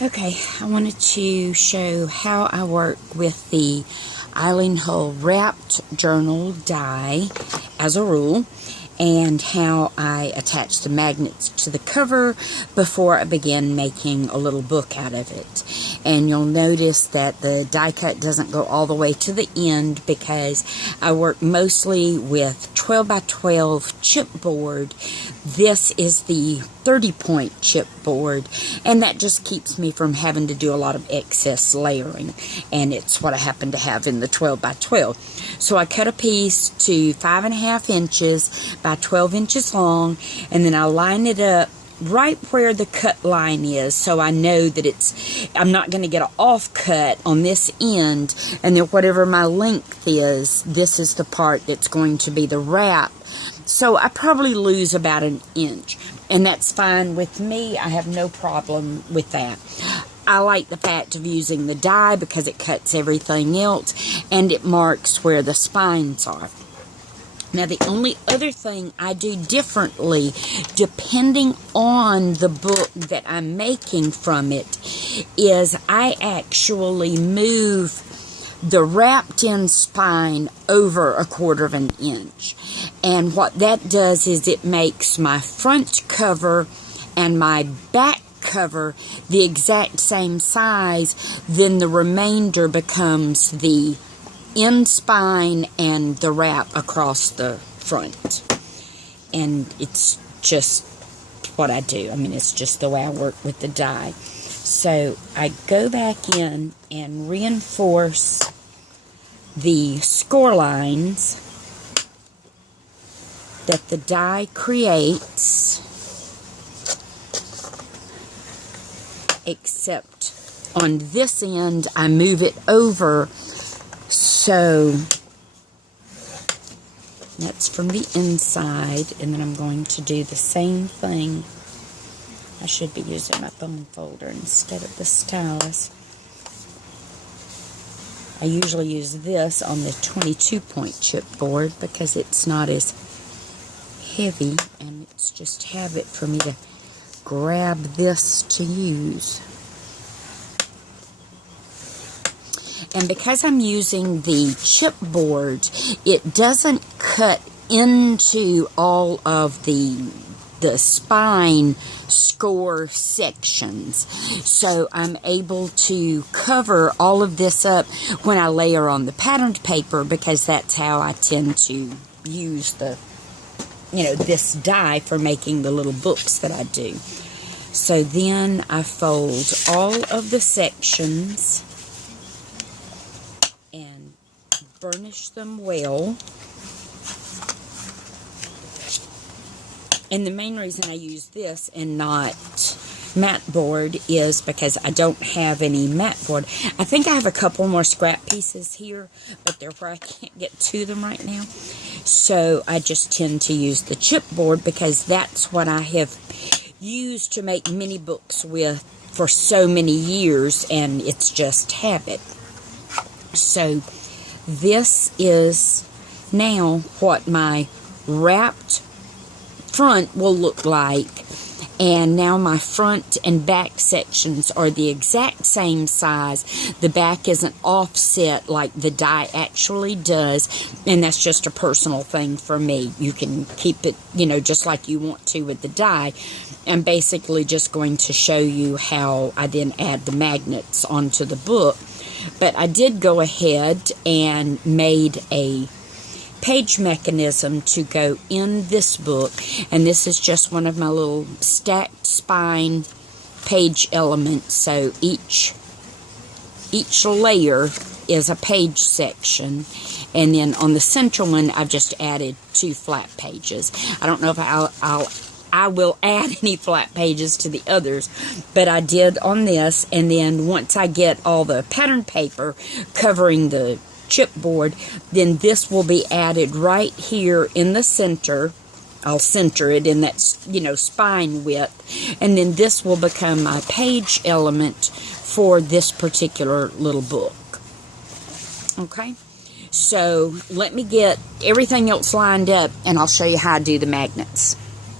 Okay, I wanted to show how I work with the Eileen Hull wrapped journal die as a rule, and how I attach the magnets to the cover before I begin making a little book out of it. And you'll notice that the die cut doesn't go all the way to the end because I work mostly with 12 by 12 chipboard. This is the 30-point chipboard, and that just keeps me from having to do a lot of excess layering, and it's what I happen to have in the 12 by 12. So I cut a piece to 5.5 inches by 12 inches long, and then I line it up right where the cut line is, so I know that I'm not going to get an off cut on this end, and then whatever my length is, this is the part that's going to be the wrap. So I probably lose about an inch, and that's fine with me. I have no problem with that. I like the fact of using the die because it cuts everything else, and it marks where the spines are. Now, the only other thing I do differently, depending on the book that I'm making from it, is I actually move the wrapped-in spine over 1/4 of an inch. And what that does is it makes my front cover and my back cover the exact same size. Then the remainder becomes the end spine and the wrap across the front. And it's just what I do. I mean, it's just the way I work with the die. So I go back in and reinforce the score lines that the die creates, except on this end I move it over, so that's from the inside, and then I'm going to do the same thing. I should be using my bone folder instead of the stylus. I usually use this on the 22-point chipboard because it's not as heavy, and it's just habit for me to grab this to use. And because I'm using the chipboard, it doesn't cut into all of the spine score sections. So I'm able to cover all of this up when I layer on the patterned paper, because that's how I tend to use this die for making the little books that I do. So then I fold all of the sections and burnish them well. And the main reason I use this and not mat board is because I don't have any mat board. I think I have a couple more scrap pieces here, but they're where I can't get to them right now. So I just tend to use the chipboard because that's what I have used to make mini books with for so many years, and it's just habit. So this is now what my wrapped front will look like, and now my front and back sections are the exact same size. The back isn't offset like the die actually does, and that's just a personal thing for me. You can keep it, just like you want to with the die. I'm basically just going to show you how I then add the magnets onto the book. But I did go ahead and made a page mechanism to go in this book, and this is just one of my little stacked spine page elements. So each layer is a page section, and then on the central one I've just added 2 flat pages. I don't know if I will add any flat pages to the others, but I did on this. And then once I get all the pattern paper covering the chipboard, then this will be added right here in the center. I'll center it in that spine width, and then this will become my page element for this particular little book. Okay, so let me get everything else lined up and I'll show you how I do the magnets.